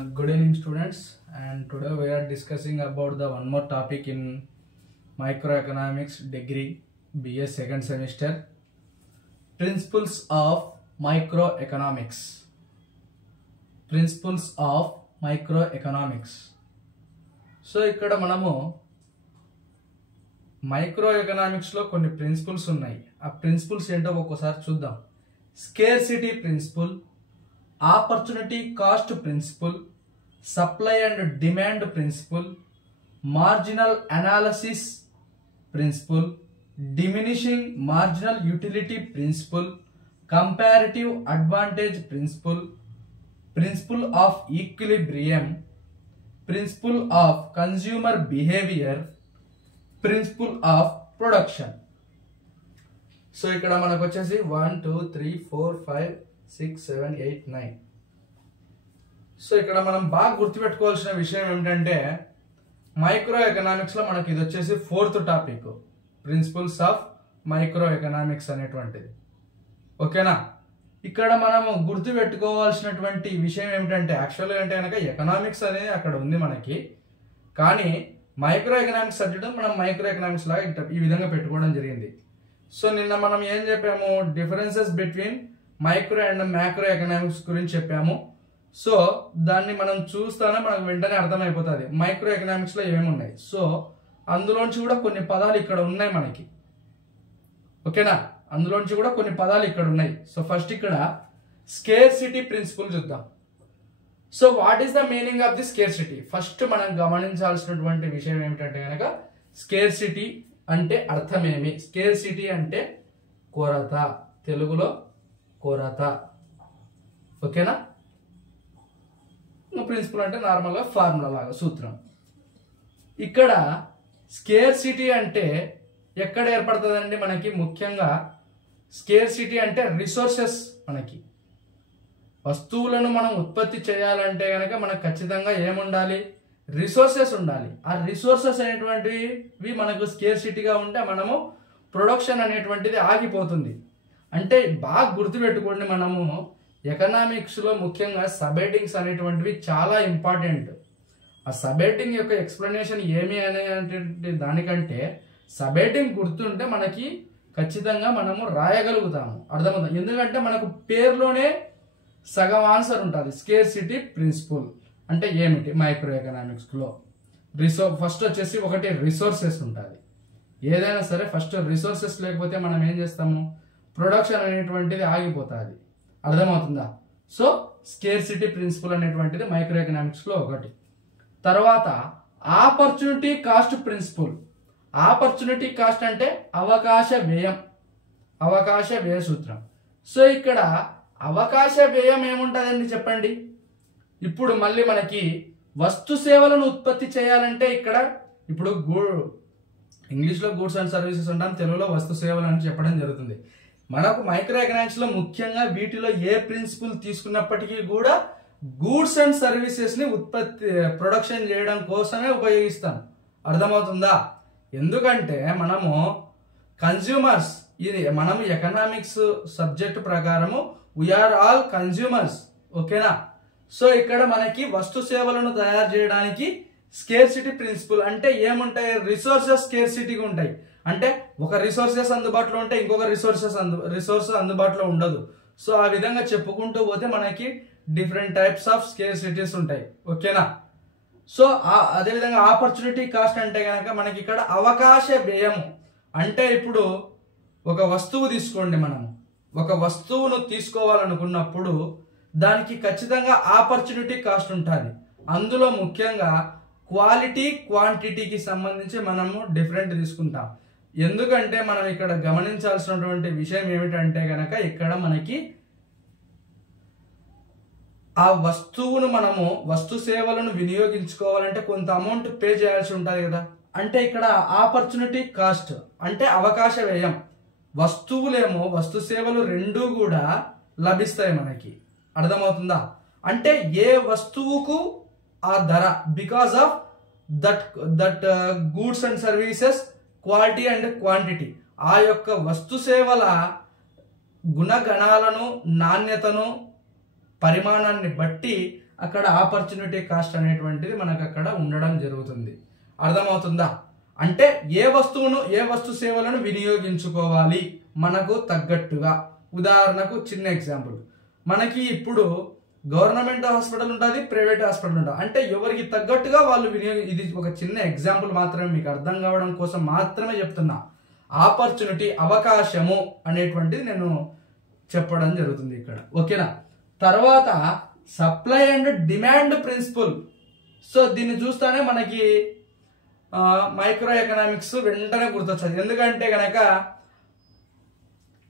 Good evening, students. And today we are discussing about the one more topic in microeconomics degree BA second semester. Principles of microeconomics. Principles of microeconomics. So ఇక్కడ మనము microeconomics లో కొన్ని principles ఉన్నాయి. ఆ principles ఏంటో ఒక్కసారి చూద్దాం. Scarcity principle, opportunity cost principle, supply and demand principle, marginal analysis principle, diminishing marginal utility principle, comparative advantage principle, principle of equilibrium, principle of consumer behaviour, principle of production. So ఇక్కడ మనకు వచ్చేసి 1 2 3 4 5 6 7 8 9. So ఇక్కడ మనం బాగా గుర్తుపెట్టుకోవాల్సిన విషయం ఏమిటంటే micro economics లో మనకి ఇది వచ్చేసి 4th topic, principles of micro economics అనేటువంటిది. ఓకేనా? ఇక్కడ మనము గుర్తుపెట్టుకోవాల్సినటువంటి విషయం ఏమిటంటే యాక్చువల్గా అంటే కనుక ఎకనామిక్స్ అనేది అక్కడ ఉంది మనకి, కానీ మైక్రో ఎకనామిక్స్ సబ్జెక్ట్ మనం మైక్రో ఎకనామిక్స్ లాగా ఈ విధంగా పెట్టుకోవడం జరిగింది. సో నిన్న మనం ఏం చెప్పాము, differences between micro and macro economics గురించి చెప్పాము. సో దాన్ని మనం చూస్తానే మనకు వెంటనే అర్థమైపోతుంది మైక్రో ఎకనామిక్స్ లో ఏమేమి ఉన్నాయి. సో అందులోంచి కూడా కొన్ని పదాలు ఇక్కడ ఉన్నాయి మనకి. ఓకేనా? అందులోంచి కూడా కొన్ని పదాలు ఇక్కడ ఉన్నాయి. సో ఫస్ట్ ఇక్కడ స్కేర్సిటీ ప్రిన్సిపల్ చూద్దాం. So what is the meaning of the scarcity? First మనం గమనించాల్సినటువంటి విషయం ఏమిటంటే కనుక స్కేర్సిటీ అంటే అర్థమేమి? స్కేర్సిటీ అంటే కొరత, తెలుగులో కొరత. ఓకేనా? ప్రిన్సిపల్ అంటే నార్మల్గా ఫార్ములా లాగా సూత్రం. ఇక్కడ స్కేర్సిటీ అంటే ఎక్కడ ఏర్పడుతుందండి మనకి? ముఖ్యంగా స్కేర్సిటీ అంటే రిసోర్సెస్. మనకి వస్తువులను మనం ఉత్పత్తి చేయాలంటే కనుక మనకు ఖచ్చితంగా ఏముండాలి? రిసోర్సెస్ ఉండాలి. ఆ రిసోర్సెస్ అనేటువంటివి మనకు స్కేర్సిటీగా ఉంటే మనము ప్రొడక్షన్ అనేటువంటిది ఆగిపోతుంది. అంటే బాగా గుర్తుపెట్టుకోండి, మనము ఎకనామిక్స్లో ముఖ్యంగా సబ్-హెడ్డింగ్స్ అనేటువంటివి చాలా ఇంపార్టెంట్. ఆ సబ్-హెడ్డింగ్ యొక్క ఎక్స్ప్లెనేషన్ ఏమి అనే దానికంటే సబ్-హెడ్డింగ్ గుర్తుంటే మనకి ఖచ్చితంగా మనము రాయగలుగుతాము, అర్థమవుతుంది. ఎందుకంటే మనకు పేరులోనే సగం ఆన్సర్ ఉంటుంది. స్కేర్సిటీ ప్రిన్సిపల్ అంటే ఏమిటి మైక్రో ఎకనామిక్స్లో? ఫస్ట్ వచ్చేసి ఒకటి రిసోర్సెస్ ఉంటుంది. ఏదైనా సరే ఫస్ట్ రిసోర్సెస్ లేకపోతే మనం ఏం చేస్తాము? ప్రొడక్షన్ అనేటువంటిది ఆగిపోతుంది, అర్థమవుతుందా? సో స్కేర్సిటీ ప్రిన్సిపల్ అనేటువంటిది మైక్రో ఎకనామిక్స్లో ఒకటి. తర్వాత opportunity cost principle. Opportunity cost అంటే అవకాశ వ్యయం, అవకాశ వ్యయ సూత్రం. సో ఇక్కడ అవకాశ వ్యయం ఏముంటుందండి చెప్పండి? ఇప్పుడు మళ్ళీ మనకి వస్తు సేవలను ఉత్పత్తి చేయాలంటే ఇక్కడ ఇప్పుడు ఇంగ్లీష్లో గూడ్స్ అండ్ సర్వీసెస్ అంటాం, తెలుగులో వస్తు సేవలు అని చెప్పడం జరుగుతుంది. మనకు మైక్రో ఎకనామిక్స్లో ముఖ్యంగా వీటిలో ఏ ప్రిన్సిపల్ తీసుకున్నప్పటికీ కూడా గూడ్స్ అండ్ సర్వీసెస్ ని ప్రొడక్షన్ చేయడం కోసమే ఉపయోగిస్తాం, అర్థమవుతుందా? ఎందుకంటే మనము కన్స్యూమర్స్, ఇది మనము ఎకనామిక్స్ సబ్జెక్ట్ ప్రకారము వీఆర్ ఆల్ కన్స్యూమర్స్. ఓకేనా? సో ఇక్కడ మనకి వస్తు సేవలను తయారు చేయడానికి స్కేర్సిటీ ప్రిన్సిపల్ అంటే ఏముంటాయి? రిసోర్సెస్ స్కేర్సిటీగా ఉంటాయి. అంటే ఒక రిసోర్సెస్ అందుబాటులో ఉంటే ఇంకొక రిసోర్స్ అందుబాటులో ఉండదు. సో ఆ విధంగా చెప్పుకుంటూ పోతే మనకి డిఫరెంట్ టైప్స్ ఆఫ్ స్కేర్సిటీస్ ఉంటాయి. ఓకేనా? సో అదేవిధంగా ఆపర్చునిటీ కాస్ట్ అంటే కనుక మనకి ఇక్కడ అవకాశ వ్యయము. అంటే ఇప్పుడు ఒక వస్తువు తీసుకోండి, మనం ఒక వస్తువును తీసుకోవాలనుకున్నప్పుడు దానికి ఖచ్చితంగా ఆపర్చునిటీ కాస్ట్ ఉంటుంది. అందులో ముఖ్యంగా క్వాలిటీ క్వాంటిటీకి సంబంధించి మనము డిఫరెంట్ తీసుకుంటాం. ఎందుకంటే మనం ఇక్కడ గమనించాల్సినటువంటి విషయం ఏమిటంటే కనుక ఇక్కడ మనకి ఆ వస్తువును మనము వస్తు సేవలను వినియోగించుకోవాలంటే కొంత అమౌంట్ పే చేయాల్సి ఉంటుంది కదా. అంటే ఇక్కడ ఆపర్చునిటీ కాస్ట్ అంటే అవకాశ వ్యయం. వస్తువులేమో వస్తు సేవలు రెండూ కూడా లభిస్తాయి మనకి, అర్థమవుతుందా? అంటే ఏ వస్తువుకు ఆ ధర because of that goods and services quality and quantity, ఆ యొక్క వస్తు సేవల గుణగణాలను నాణ్యతను పరిమాణాన్ని బట్టి అక్కడ ఆపర్చునిటీ కాస్ట్ అనేటువంటిది మనకు అక్కడ ఉండడం జరుగుతుంది. అర్థమవుతుందా? అంటే ఏ వస్తు సేవలను వినియోగించుకోవాలి మనకు తగ్గట్టుగా. ఉదాహరణకు చిన్న ఎగ్జాంపుల్, మనకి ఇప్పుడు గవర్నమెంట్ హాస్పిటల్ ఉంటుంది, ప్రైవేట్ హాస్పిటల్ ఉంటుంది. అంటే ఎవరికి తగ్గట్టుగా వాళ్ళు ఇది ఒక చిన్న ఎగ్జాంపుల్ మాత్రమే, మీకు అర్థం కావడం కోసం మాత్రమే చెప్తున్నా. ఆపర్చునిటీ, అవకాశము అనేటువంటిది నేను చెప్పడం జరుగుతుంది ఇక్కడ. ఓకేనా? తర్వాత supply and demand principle. So దీన్ని చూస్తానే మనకి మైక్రో ఎకనామిక్స్ వెంటనే గుర్తొచ్చింది. ఎందుకంటే గనక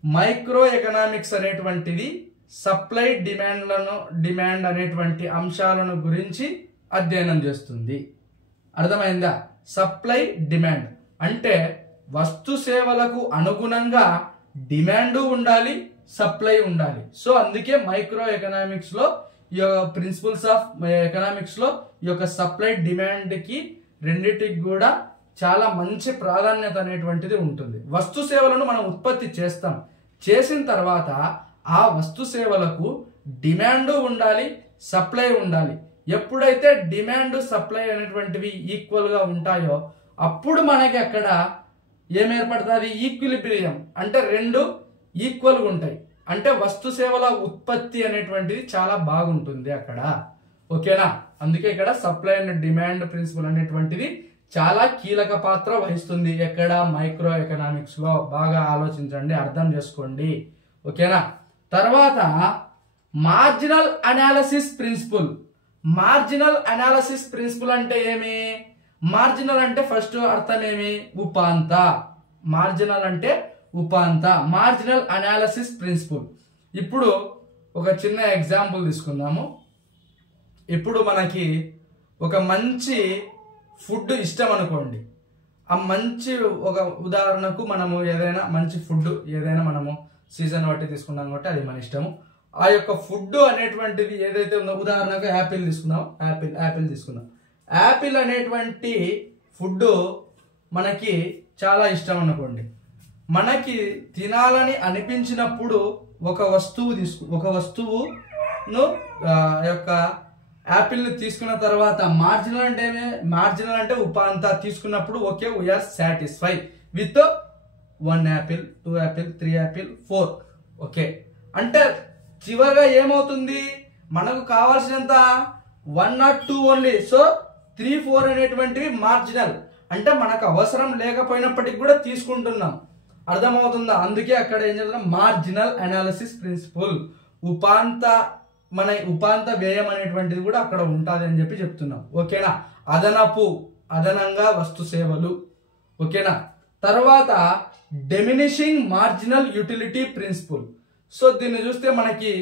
మైక్రో ఎకనామిక్స్ అనేటువంటిది సప్లై డిమాండ్ అనేటువంటి అంశాలను గురించి అధ్యయనం చేస్తుంది. అర్థమైందా? సప్లై డిమాండ్ అంటే వస్తు సేవలకు అనుగుణంగా డిమాండ్ ఉండాలి, సప్లై ఉండాలి. సో అందుకే మైక్రో ఎకనామిక్స్ లో ఈ ప్రిన్సిపల్స్ ఆఫ్ ఎకనామిక్స్ లో ఈ యొక్క సప్లై డిమాండ్ కి రెండిటికి కూడా చాలా మంచి ప్రాధాన్యత అనేటువంటిది ఉంటుంది. వస్తు సేవలను మనం ఉత్పత్తి చేస్తాం, చేసిన తర్వాత ఆ వస్తు సేవలకు డిమాండ్ ఉండాలి, సప్లై ఉండాలి. ఎప్పుడైతే డిమాండ్ సప్లై అనేటువంటివి ఈక్వల్ గా ఉంటాయో అప్పుడు మనకి అక్కడ ఏం ఏర్పడుతుంది? ఈక్విలిబ్రియం. అంటే రెండు ఈక్వల్గా ఉంటాయి. అంటే వస్తు సేవల ఉత్పత్తి అనేటువంటిది చాలా బాగుంటుంది అక్కడ. ఓకేనా? అందుకే ఇక్కడ సప్లై అండ్ డిమాండ్ ప్రిన్సిపల్ అనేటువంటిది చాలా కీలక పాత్ర వహిస్తుంది. ఎక్కడ? మైక్రో ఎకనామిక్స్ లో. బాగా ఆలోచించండి, అర్థం చేసుకోండి. ఓకేనా? తర్వాత marginal analysis principle. Marginal analysis principle అంటే ఏమి? మార్జినల్ అంటే ఫస్ట్ అర్థం ఏమి? ఉపాంత. మార్జినల్ అంటే ఉపాంత. Marginal analysis principal. ఇప్పుడు ఒక చిన్న ఎగ్జాంపుల్ తీసుకుందాము. ఇప్పుడు మనకి ఒక మంచి ఫుడ్ ఇష్టం అనుకోండి. ఆ మంచి ఒక ఉదాహరణకు మనము ఏదైనా మంచి ఫుడ్ ఏదైనా మనము సీజన్ బట్టి తీసుకున్నాం కాబట్టి అది మన ఇష్టము. ఆ యొక్క ఫుడ్ అనేటువంటిది ఏదైతే ఉందో, ఉదాహరణకు యాపిల్ తీసుకుందాం. యాపిల్ తీసుకుందాం. యాపిల్ అనేటువంటి ఫుడ్ మనకి చాలా ఇష్టం అనుకోండి. మనకి తినాలని అనిపించినప్పుడు ఒక వస్తువును యొక్క యాపిల్ని తీసుకున్న తర్వాత మార్జినల్ అంటే మార్జినల్ అంటే ఉపాంత తీసుకున్నప్పుడు okay, we are satisfy with 1 apple, 2 apple, 3 apple, 4. Okay, అంటే చివరిగా ఏమవుతుంది? మనకు కావాల్సినంత 1 or 2 ఓన్లీ. సో 3, 4 అనేటువంటివి మార్జినల్. అంటే మనకు అవసరం లేకపోయినప్పటికీ కూడా తీసుకుంటున్నాం. అర్థమవుతుందా? అందుకే అక్కడ ఏం చేస్తున్నాం? Marginal analysis principal. ఉపాంత వ్యయం అనేటువంటిది కూడా అక్కడ ఉంటుంది అని చెప్పి చెప్తున్నాం. ఓకేనా? అదనంగా వస్తు సేవలు. ఓకేనా? తర్వాత diminishing marginal utility principle. So దీన్ని చూస్తే మనకి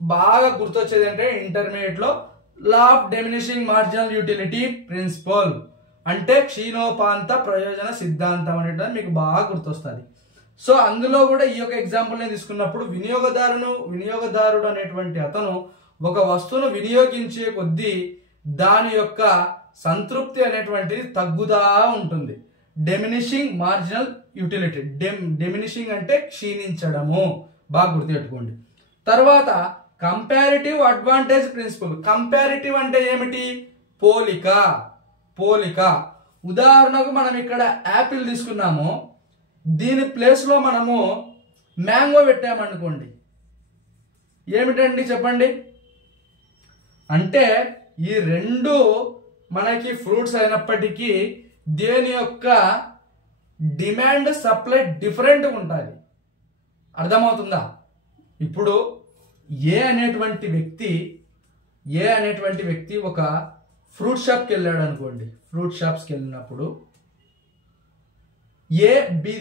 బాగా గుర్తొచ్చేది అంటే ఇంటర్మీడియట్ లో law of diminishing marginal utility principle అంటే క్షీణోపాంత ప్రయోజన సిద్ధాంతం అనేటువంటి మీకు బాగా గుర్తొస్తుంది. సో అందులో కూడా ఈ యొక్క ఎగ్జాంపుల్ నేను తీసుకున్నప్పుడు వినియోగదారుడు అనేటువంటి అతను ఒక వస్తువును వినియోగించే కొద్దీ దాని యొక్క సంతృప్తి అనేటువంటిది తగ్గుదా ఉంటుంది. Diminishing marginal utility. డిమినిషింగ్ అంటే క్షీణించడము. బాగా గుర్తుపెట్టుకోండి. తర్వాత కంపారిటివ్ అడ్వాంటేజ్ ప్రిన్సిపల్. కంపారిటివ్ అంటే ఏమిటి? పోలిక. ఉదాహరణకు మనం ఇక్కడ యాపిల్ తీసుకున్నాము, దీని ప్లేస్ లో మనము మ్యాంగో పెట్టామనుకోండి, ఏమిటండి చెప్పండి? అంటే ఈ రెండు మనకి ఫ్రూట్స్ అయినప్పటికీ దేని యొక్క డిమాండ్ సప్లై డిఫరెంట్ ఉంటుంది. అర్థమవుతుందా? ఇప్పుడు ఏ అనేటువంటి వ్యక్తి ఒక ఫ్రూట్ షాప్కి వెళ్ళాడు అనుకోండి. ఫ్రూట్ షాప్స్కి వెళ్ళినప్పుడు ఏ బి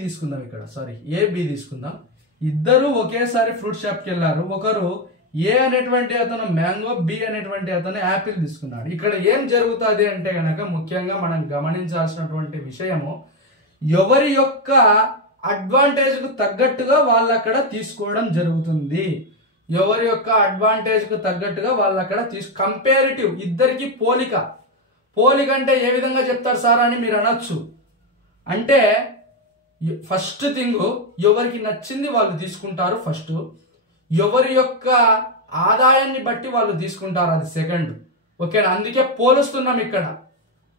తీసుకుందాం. ఇద్దరు ఒకేసారి ఫ్రూట్ షాప్కి వెళ్ళారు. ఒకరు ఏ అనేటువంటి అతను మ్యాంగో, బి అనేటువంటి అతను యాపిల్ తీసుకున్నాడు. ఇక్కడ ఏం జరుగుతుంది అంటే గనక ముఖ్యంగా మనం గమనించాల్సినటువంటి విషయము, ఎవరి యొక్క అడ్వాంటేజ్ కు తగ్గట్టుగా వాళ్ళు అక్కడ తీసుకోవడం జరుగుతుంది. కంపారిటివ్, ఇద్దరికి పోలిక అంటే ఏ విధంగా చెప్తారు సార్ అని మీరు అనొచ్చు. అంటే ఫస్ట్ థింగ్ ఎవరికి నచ్చింది వాళ్ళు తీసుకుంటారు. ఫస్ట్ ఎవరి యొక్క ఆదాయాన్ని బట్టి వాళ్ళు తీసుకుంటారు, అది సెకండ్. ఓకేనా, అందుకే పోలుస్తున్నాం ఇక్కడ.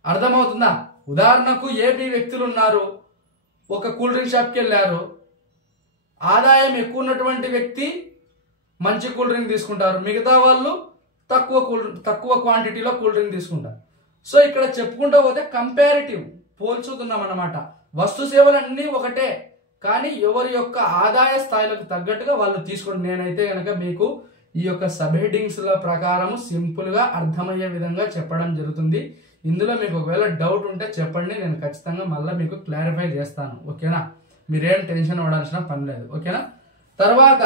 అర్థమవుతుందా? ఉదాహరణకు ఏబి వ్యక్తులు ఉన్నారు, ఒక కూల్ డ్రింక్ షాప్కి వెళ్ళారు. ఆదాయం ఎక్కువ ఉన్నటువంటి వ్యక్తి మంచి కూల్ డ్రింక్ తీసుకుంటారు, మిగతా వాళ్ళు తక్కువ క్వాంటిటీలో కూల్ డ్రింక్ తీసుకుంటారు. సో ఇక్కడ చెప్పుకుంటూ పోతే కంపారిటివ్ పోల్చుతున్నాం అన్నమాట. వస్తు సేవలు అన్నీ ఒకటే, కానీ ఎవరి యొక్క ఆదాయ స్థాయిలకు తగ్గట్టుగా వాళ్ళు తీసుకోండి. నేనైతే కనుక మీకు ఈ యొక్క సబ్ హెడ్డింగ్స్ల ప్రకారం సింపుల్గా అర్థమయ్యే విధంగా చెప్పడం జరుగుతుంది. ఇందులో మీకు ఒకవేళ డౌట్ ఉంటే చెప్పండి, నేను ఖచ్చితంగా మళ్ళీ మీకు క్లారిఫై చేస్తాను. ఓకేనా, మీరేం టెన్షన్ పడాల్సిన పని లేదు. ఓకేనా, తర్వాత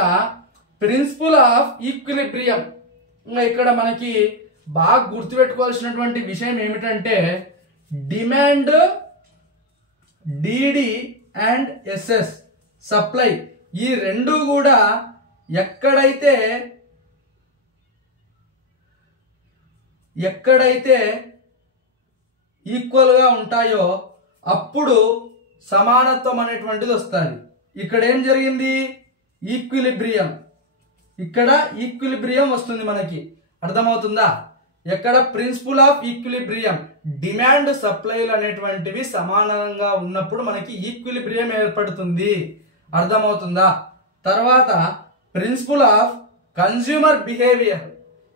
ప్రిన్సిపల్ ఆఫ్ ఈక్విలిబ్రియం. ఇంకా ఇక్కడ మనకి బాగా గుర్తుపెట్టుకోవాల్సినటువంటి విషయం ఏమిటంటే demand, DD and SS supply, ఈ రెండు కూడా ఎక్కడైతే ఈక్వల్గా ఉంటాయో అప్పుడు సమానత్వం అనేటువంటిది వస్తుంది. ఇక్కడ ఏం జరిగింది? ఈక్విలిబ్రియం. ఇక్కడ ఈక్విలిబ్రియం వస్తుంది మనకి. అర్థమవుతుందా? ఎక్కడ ప్రిన్సిపల్ ఆఫ్ ఈక్విలిబ్రియం, డిమాండ్ సప్లైలు అనేటువంటివి సమానంగా ఉన్నప్పుడు మనకి ఈక్విలిబ్రియం ఏర్పడుతుంది. అర్థమవుతుందా? తర్వాత ప్రిన్సిపల్ ఆఫ్ కన్స్యూమర్ బిహేవియర్.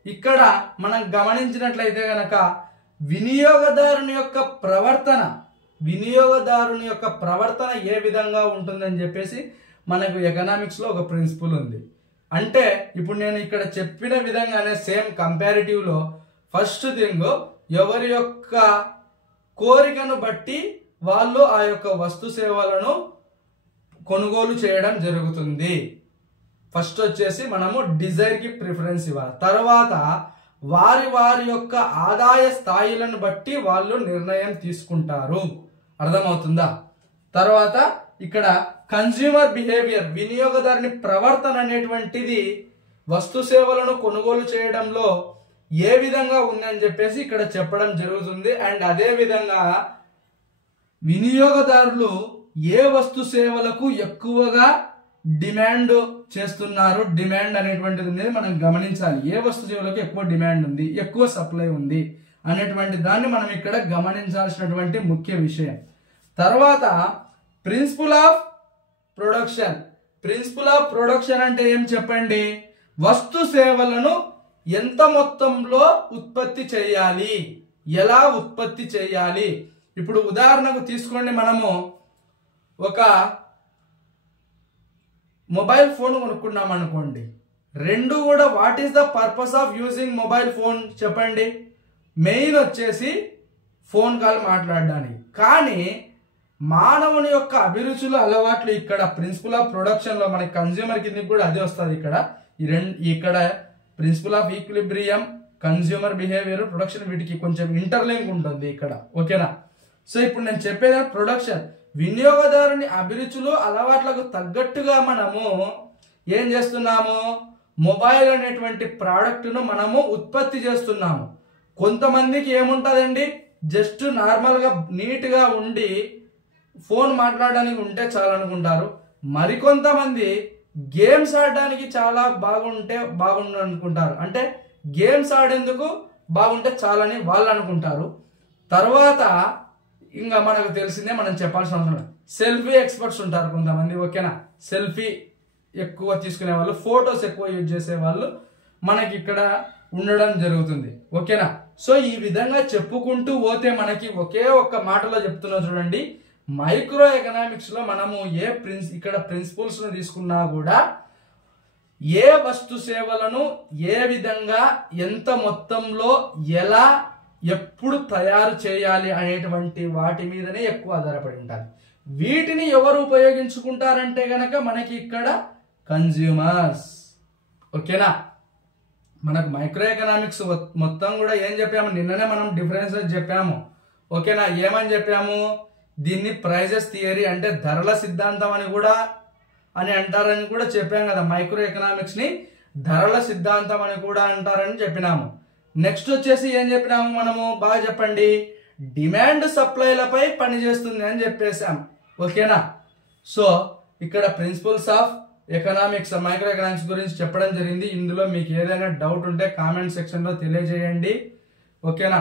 ఇక్కడ మనం గమనించినట్లయితే గనక వినియోగదారుని యొక్క ప్రవర్తన ఏ విధంగా ఉంటుందని చెప్పేసి మనకు ఎకనామిక్స్ లో ఒక ప్రిన్సిపల్ ఉంది. అంటే ఇప్పుడు నేను ఇక్కడ చెప్పిన విధంగానే సేమ్ కంపారిటివ్ లో ఫస్ట్ థింగ్ ఎవరి యొక్క కోరికను బట్టి వాళ్ళు ఆ యొక్క వస్తు సేవలను కొనుగోలు చేయడం జరుగుతుంది. ఫస్ట్ వచ్చేసి మనము డిజైర్ కి ప్రిఫరెన్స్ ఇవ్వాలి. తర్వాత వారి యొక్క ఆదాయ స్థాయిలను బట్టి వాళ్ళు నిర్ణయం తీసుకుంటారు. అర్థమవుతుందా? తర్వాత ఇక్కడ కన్స్యూమర్ బిహేవియర్, వినియోగదారుని ప్రవర్తన అనేటువంటిది వస్తు సేవలను కొనుగోలు చేయడంలో ఏ విధంగా ఉందని చెప్పేసి ఇక్కడ చెప్పడం జరుగుతుంది. అండ్ అదే విధంగా వినియోగదారులు ఏ వస్తు సేవలకు ఎక్కువగా డిమాండ్ చేస్తున్నారు, డిమాండ్ అనేటువంటిది అనేది మనం గమనించాలి. ఏ వస్తు సేవలకు ఎక్కువ డిమాండ్ ఉంది, ఎక్కువ సప్లై ఉంది అనేటువంటి దాన్ని మనం ఇక్కడ గమనించాల్సినటువంటి ముఖ్య విషయం. తర్వాత principle of production. Principle of production అంటే ఏం చెప్పండి? వస్తు సేవలను ఎంత మొత్తంలో ఉత్పత్తి చేయాలి, ఎలా ఉత్పత్తి చేయాలి. ఇప్పుడు ఉదాహరణకు తీసుకోండి, మనము ఒక మొబైల్ ఫోన్ కొనుక్కున్నాం అనుకోండి. రెండు కూడా what is the purpose of using mobile phone చెప్పండి? మెయిన్ వచ్చేసి ఫోన్ కాల్ మాట్లాడడానికి. కానీ మానవుని యొక్క అభిరుచులు, అలవాట్లు ఇక్కడ ప్రిన్సిపల్ ఆఫ్ ప్రొడక్షన్ లో మనకి కన్స్యూమర్ కింద కూడా అదే వస్తుంది. ఇక్కడ principle of equilibrium, consumer behaviour, production, వీటికి కొంచెం ఇంటర్లింక్ ఉంటుంది ఇక్కడ. ఓకేనా? సో ఇప్పుడు నేను చెప్పేది ప్రొడక్షన్, వినియోగదారుని అభిరుచులు అలవాట్లకు తగ్గట్టుగా మనము ఏం చేస్తున్నాము? మొబైల్ అనేటువంటి ప్రోడక్ట్ను మనము ఉత్పత్తి చేస్తున్నాము. కొంతమందికి ఏముంటుందండి, జస్ట్ నార్మల్గా నీట్గా ఉండి ఫోన్ మాట్లాడడానికి ఉంటే చాలనుకుంటారు. మరికొంతమంది గేమ్స్ ఆడడానికి చాలా బాగుండు అనుకుంటారు. అంటే గేమ్స్ ఆడేందుకు బాగుంటే చాలని వాళ్ళు అనుకుంటారు. తర్వాత ఇంకా మనకు తెలిసిందే, మనం చెప్పాల్సిన అవసరం లేదు, సెల్ఫీ ఎక్స్పర్ట్స్ ఉంటారు కొంతమంది. ఓకేనా? సెల్ఫీ ఎక్కువ తీసుకునే వాళ్ళు, ఫొటోస్ ఎక్కువ యూజ్ చేసే వాళ్ళు మనకి ఇక్కడ ఉండడం జరుగుతుంది. ఓకేనా? సో ఈ విధంగా చెప్పుకుంటూ పోతే మనకి ఒకే ఒక్క మాటలో చెప్తున్నా చూడండి, మైక్రో ఎకనామిక్స్ లో మనము ఇక్కడ ప్రిన్సిపల్స్ ను తీసుకున్నా కూడా ఏ వస్తు సేవలను ఏ విధంగా ఎంత మొత్తంలో ఎలా ఎప్పుడు తయారు చేయాలి అనేటువంటి వాటి మీదనే ఎక్కువ ఆధారపడి ఉంటుంది. వీటిని ఎవరు ఉపయోగించుకుంటారంటే గనక మనకి ఇక్కడ కన్స్యూమర్స్. ఓకేనా? మనకు మైక్రో ఎకనామిక్స్ మొత్తం కూడా ఏం చెప్పాము? నిన్ననే మనం డిఫరెన్సెస్ చెప్పాము. ఓకేనా? ఏమని చెప్పాము? దీన్ని ప్రైజెస్ థియరీ అంటే ధరల సిద్ధాంతం అని అంటారని కూడా చెప్పాం కదా. మైక్రో ఎకనామిక్స్ ని ధరల సిద్ధాంతం అని కూడా అంటారని చెప్పినాము. నెక్స్ట్ వచ్చేసి ఏం చెప్పినాము మనము? బాగా చెప్పండి, డిమాండ్ సప్లైలపై పనిచేస్తుంది అని చెప్పేసాం. ఓకేనా? సో ఇక్కడ principles of economics micro economics గురించి చెప్పడం జరిగింది. ఇందులో మీకు ఏదైనా డౌట్ ఉంటే కామెంట్ సెక్షన్లో తెలియజేయండి. ఓకేనా?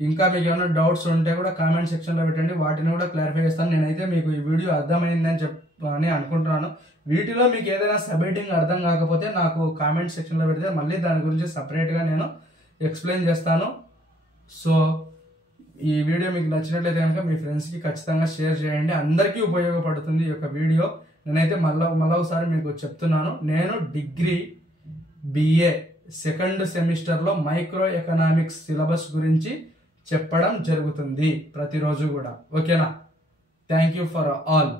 ఇంకా మీకు ఏమైనా డౌట్స్ ఉంటే కూడా కామెంట్ సెక్షన్లో పెట్టండి, వాటిని కూడా క్లారిఫై చేస్తాను. నేనైతే మీకు ఈ వీడియో అర్థమైందని అని అనుకుంటున్నాను. వీటిలో మీకు ఏదైనా సబ్హెడ్డింగ్ అర్థం కాకపోతే నాకు కామెంట్ సెక్షన్లో పెడితే మళ్ళీ దాని గురించి సపరేట్గా నేను ఎక్స్ప్లెయిన్ చేస్తాను. సో ఈ వీడియో మీకు నచ్చినట్లయితే కనుక మీ ఫ్రెండ్స్కి ఖచ్చితంగా షేర్ చేయండి. అందరికీ ఉపయోగపడుతుంది ఈ యొక్క వీడియో. నేనైతే మళ్ళీ ఒకసారి మీకు చెప్తున్నాను, నేను డిగ్రీ BA సెకండ్ సెమిస్టర్లో మైక్రో ఎకనామిక్స్ సిలబస్ గురించి చెప్పడం జరుగుతుంది ప్రతిరోజు కూడా. ఓకేనా? Thank you for all.